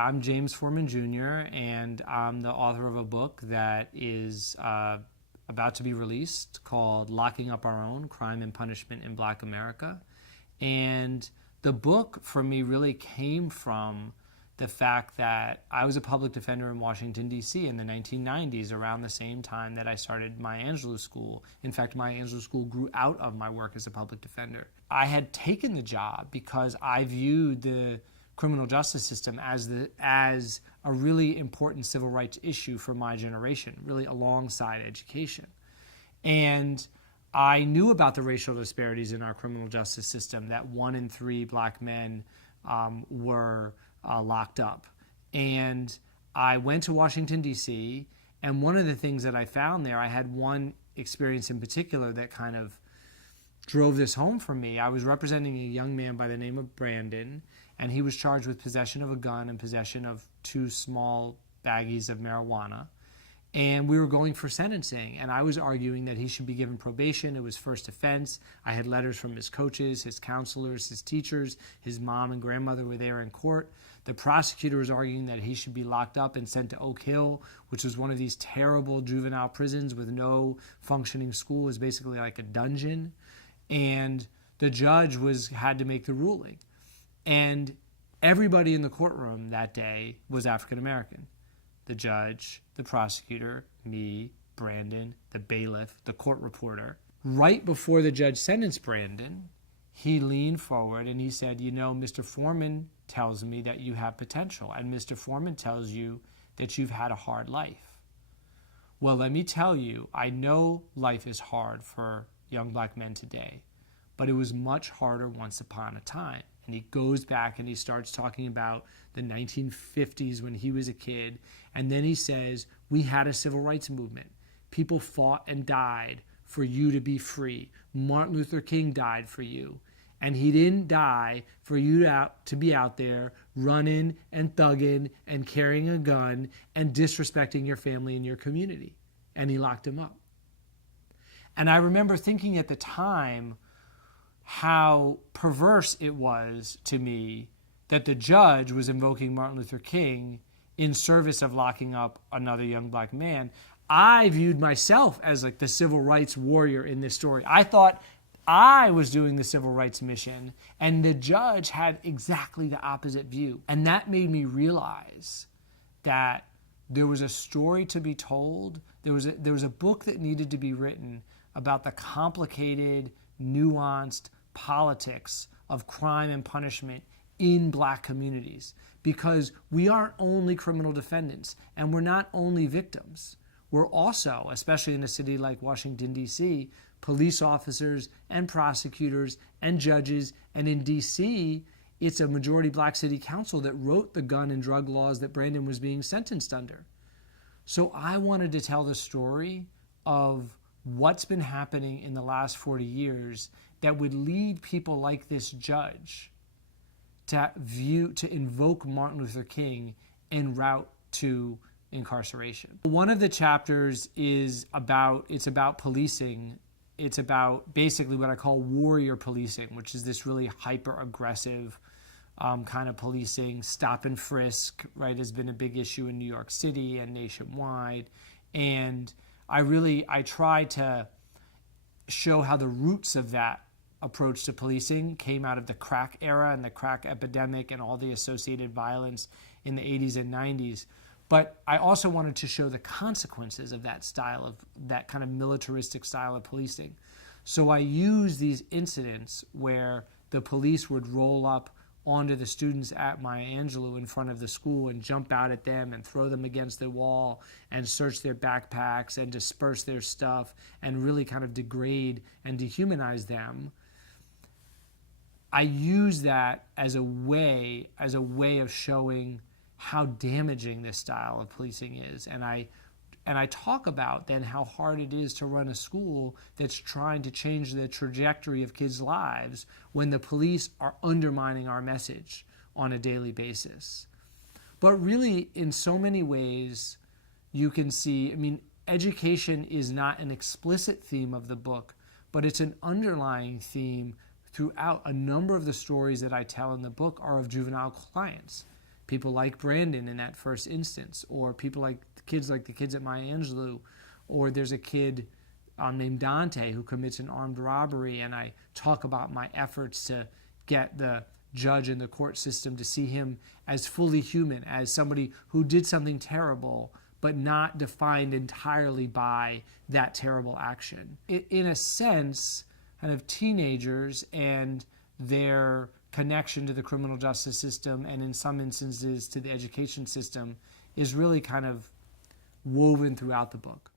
I'm James Forman JR, and I'm the author of a book that is about to be released called Locking Up Our Own, Crime and Punishment in Black America. And the book for me really came from the fact that I was a public defender in Washington, D.C. in the 1990s, around the same time that I started my Angelou School. In fact, my Angelou School grew out of my work as a public defender. I had taken the job because I viewed the criminal justice system as a really important civil rights issue for my generation, really alongside education. And I knew about the racial disparities in our criminal justice system, that 1 in 3 black men were locked up. And I went to Washington, D.C., and one of the things that I found there, I had one experience in particular that kind of drove this home for me. I was representing a young man by the name of Brandon, and he was charged with possession of a gun and possession of 2 small baggies of marijuana. And we were going for sentencing, and I was arguing that he should be given probation. It was first offense. I had letters from his coaches, his counselors, his teachers. His mom and grandmother were there in court. The prosecutor was arguing that he should be locked up and sent to Oak Hill, which was one of these terrible juvenile prisons with no functioning school. It was basically like a dungeon. And the judge had to make the ruling. And everybody in the courtroom that day was African American. The judge, the prosecutor, me, Brandon, the bailiff, the court reporter. Right before the judge sentenced Brandon, he leaned forward and he said, "You know, Mr. Forman tells me that you have potential, and Mr. Forman tells you that you've had a hard life. Well, let me tell you, I know life is hard for young black men today, but it was much harder once upon a time." And he goes back and he starts talking about the 1950s when he was a kid. And then he says, "We had a civil rights movement. People fought and died for you to be free. Martin Luther King died for you. And he didn't die for you to be out there running and thugging and carrying a gun and disrespecting your family and your community." And he locked him up. And I remember thinking at the time how perverse it was to me that the judge was invoking Martin Luther King in service of locking up another young black man. I viewed myself as like the civil rights warrior in this story. I thought I was doing the civil rights mission, and the judge had exactly the opposite view. And that made me realize that there was a story to be told. There was a book that needed to be written about the complicated, nuanced politics of crime and punishment in black communities, because we aren't only criminal defendants and we're not only victims. We're also, especially in a city like Washington, D.C., police officers and prosecutors and judges. And in D.C., it's a majority black city council that wrote the gun and drug laws that Brandon was being sentenced under. So I wanted to tell the story of what's been happening in the last 40 years that would lead people like this judge to invoke Martin Luther King en route to incarceration. One of the chapters is about policing. It's about basically what I call warrior policing, which is this really hyper-aggressive kind of policing. Stop and frisk, right, has been a big issue in New York City and nationwide. And I try to show how the roots of that approach to policing came out of the crack era and the crack epidemic and all the associated violence in the 80s and 90s. But I also wanted to show the consequences of that kind of militaristic style of policing. So I use these incidents where the police would roll up onto the students at my Angelou in front of the school and jump out at them and throw them against the wall and search their backpacks and disperse their stuff and really kind of degrade and dehumanize them. I use that as a way of showing how damaging this style of policing is. And I talk about then how hard it is to run a school that's trying to change the trajectory of kids' lives when the police are undermining our message on a daily basis. But really, in so many ways, you can see, education is not an explicit theme of the book, but it's an underlying theme throughout. A number of the stories that I tell in the book are of juvenile clients, people like Brandon in that first instance, or people like the kids at my Angelou, or there's a kid named Dante who commits an armed robbery, and I talk about my efforts to get the judge and the court system to see him as fully human, as somebody who did something terrible, but not defined entirely by that terrible action. In a sense, kind of teenagers and their connection to the criminal justice system, and in some instances to the education system, is really kind of woven throughout the book.